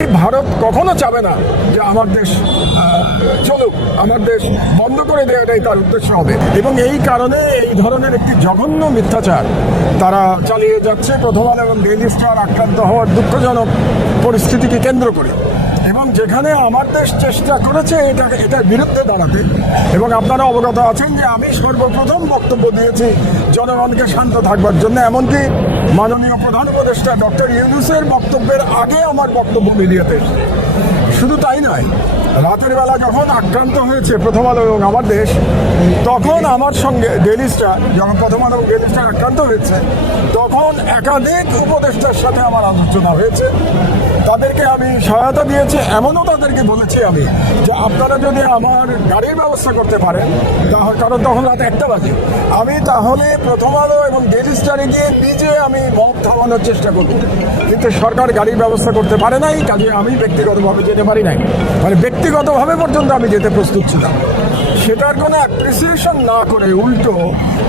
ভারত কখনো চাবে না যে আমার দেশ চলুক, আমার দেশ বন্ধ করে দেওয়াটাই তার উদ্দেশ্য হবে। এবং এই কারণে এই ধরনের একটি জঘন্য মিথ্যাচার তারা চালিয়ে যাচ্ছে প্রথম আলো এবং ডেইলি স্টার আক্রান্ত হওয়ার দুঃখজনক পরিস্থিতিকে কেন্দ্র করে। এবং যেখানে আমার দেশ চেষ্টা করেছে এটার বিরুদ্ধে দাঁড়াতে, এবং আপনারা অবগত আছেন যে আমি সর্বপ্রথম বক্তব্য দিয়েছি জনগণকে শান্ত থাকবার জন্য, এমনকি মাননীয় প্রধান উপদেষ্টা ডক্টর ইউনূসের বক্তব্যের আগে আমার বক্তব্য মিডিয়াতে। শুধু তাই নয়, রাতের বেলা যখন আক্রান্ত হয়েছে প্রথম আলো এবং আমার দেশ, তখন আমার সঙ্গে ডেইলি স্টার, যখন প্রথম আলো এবং ডেইলি স্টার আক্রান্ত হয়েছে, তখন একাধিক উপদেষ্টার সাথে আমার আলোচনা হয়েছে। তাদেরকে আমি সহায়তা দিয়েছি, এমনও তাদেরকে বলেছি আমি যে আপনারা যদি আমার গাড়ির ব্যবস্থা করতে পারেন, কারণ তখন রাত 1টা বাজে, আমি তাহলে প্রথম আলো এবং ডেইলি স্টারে গিয়ে নিজে আমি মত থামানোর চেষ্টা করব। কিন্তু সরকার গাড়ির ব্যবস্থা করতে পারে নাই, কাজে আমি ব্যক্তিগতভাবে যেতে পারি নাই। মানে ব্যক্তিগতভাবে পর্যন্ত আমি যেতে প্রস্তুত ছিলাম। সেটার কোনো অ্যাপ্রিসিয়েশন না করে উল্টো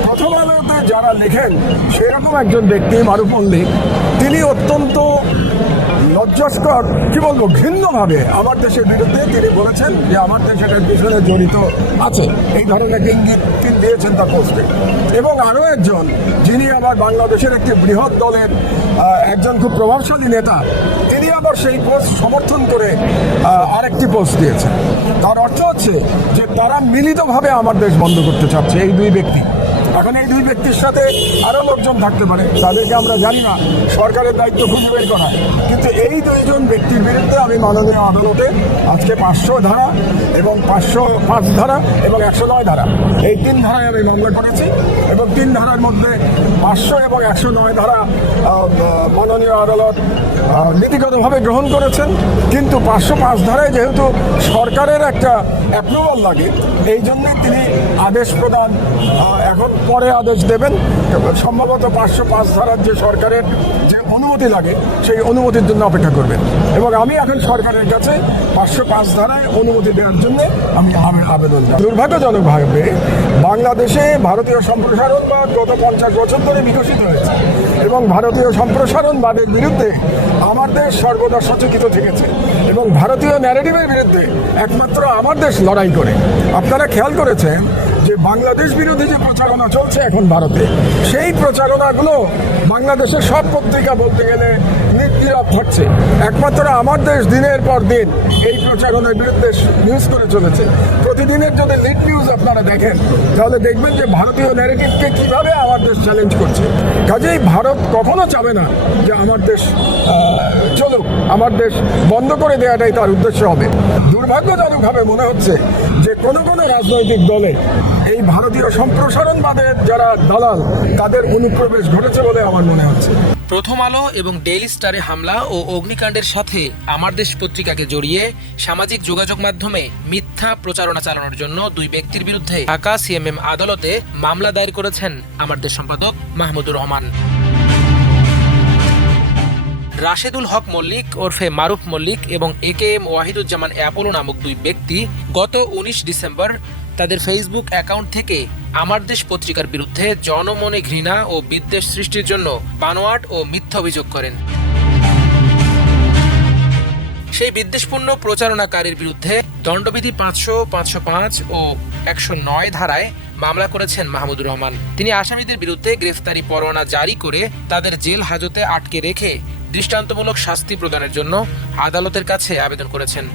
প্রথম আলোতে যারা লেখেন সেরকম একজন ব্যক্তি মারুফ মল্লিক, তিনি অত্যন্ত লজ্জাস্কর, কি বলবো, ঘৃণ্যভাবে আমার দেশের বিরুদ্ধে তিনি বলেছেন যে আমার দেশ এটার পিছনে জড়িত আছে, এই ধরনের ইঙ্গিত তিনি দিয়েছেন তার পোস্টে। এবং আরও একজন, যিনি আবার বাংলাদেশের একটি বৃহৎ দলের একজন খুব প্রভাবশালী নেতা, তিনি আবার সেই পোস্ট সমর্থন করে আরেকটি পোস্ট দিয়েছেন। তার অর্থ হচ্ছে যে তারা মিলিতভাবে আমার দেশ বন্ধ করতে চাচ্ছে, এই দুই ব্যক্তি। এখন এই দুই ব্যক্তির সাথে আরও লোকজন থাকতে পারে, তাদেরকে আমরা জানি না, সরকারের দায়িত্ব খুঁজে বের করা। কিন্তু এই দুইজন ব্যক্তির বিরুদ্ধে আমি মাননীয় আদালতে আজকে 500 ধারা এবং 505 ধারা এবং 109 ধারা, এই 3 ধারায় আমি মামলা করেছি। এবং 3 ধারার মধ্যে 500 এবং 109 ধারা মাননীয় আদালত নীতিগতভাবে গ্রহণ করেছেন। কিন্তু 505 ধারায় যেহেতু সরকারের একটা অ্যাপ্রুভাল লাগে, এই জন্যে তিনি আদেশ প্রদান এখন পরে আদেশ দেবেন। সম্ভবত 505 ধারার যে সরকারের যে অনুমতি লাগে, সেই অনুমতির জন্য অপেক্ষা করবেন। এবং আমি এখন সরকারের কাছে 505 ধারায় অনুমতি দেওয়ার জন্য আমি আবেদন করি। দুর্ভাগ্যজনকভাবে বাংলাদেশে ভারতীয় সম্প্রসারণবাদ গত 50 বছর ধরে বিকশিত হয়েছে, এবং ভারতীয় সম্প্রসারণবাদের বিরুদ্ধে আমার দেশ সর্বদা সচেতন থেকেছে, এবং ভারতীয় ন্যারেটিভের বিরুদ্ধে একমাত্র আমার দেশ লড়াই করে। আপনারা খেয়াল করেছেন যে বাংলাদেশ বিরোধী যে প্রচারণা চলছে এখন ভারতে, সেই প্রচারণাগুলো বাংলাদেশের সব পত্রিকা বলতে গেলে নির্বিরাপ থাকছে। একমাত্র আমার দেশ দিনের পর দিন এই প্রচারণার বিরুদ্ধে নিউজ করে চলেছে। প্রতিদিনের যদি লিড নিউজ আপনারা দেখেন, তাহলে দেখবেন যে ভারতীয় ন্যারেটিভকে কিভাবে আমার দেশ চ্যালেঞ্জ করছে। কাজেই ভারত কখনো চাবে না যে আমার দেশ চলুক, আমার দেশ বন্ধ করে দেওয়াটাই তার উদ্দেশ্য হবে। দুর্ভাগ্যজনকভাবে মনে হচ্ছে যে কোনো রাজনৈতিক দলে এই ভারতীয় সম্প্রসারণবাদের যারা দালাল, তাদের অনুপ্রবেশ ঘটেছে বলে আমার মনে হচ্ছে। প্রথম আলো এবং ডেইলি স্টারে হামলা ও অগ্নিকাণ্ডের সাথে আমার দেশ পত্রিকাকে জড়িয়ে সামাজিক যোগাযোগ মাধ্যমে মিথ্যা প্রচারণা চালানোর জন্য দুই ব্যক্তির বিরুদ্ধে ঢাকা সিএমএম আদালতে মামলা দায়ের করেছেন আমার দেশ সম্পাদক মাহমুদুর রহমান। রাশেদুল হক মল্লিক ওরফে মারুফ মল্লিক এবং AKM ওয়াহিদুজ্জামান অ্যাপোলো নামক দুই ব্যক্তি গত 19 ডিসেম্বর তাদের ফেসবুক অ্যাকাউন্ট থেকে আমার দেশ পত্রিকার বিরুদ্ধে জনমনে ঘৃণা ও বিদ্বেষ সৃষ্টির জন্য বানোয়াট ও মিথ্যা অভিযোগ করেন। সেই বিদ্বেষপূর্ণ প্রচারণাকারীর বিরুদ্ধে দণ্ডবিধি 500, 505 ও 109 ধারায় মামলা করেছেন মাহমুদুর রহমান। তিনি আসামিদের বিরুদ্ধে গ্রেফতারি পরোয়ানা জারি করে তাদের জেল হাজতে আটকে রেখে দৃষ্টান্তমূলক শাস্তি প্রদানের জন্য আদালতের কাছে আবেদন করেছেন।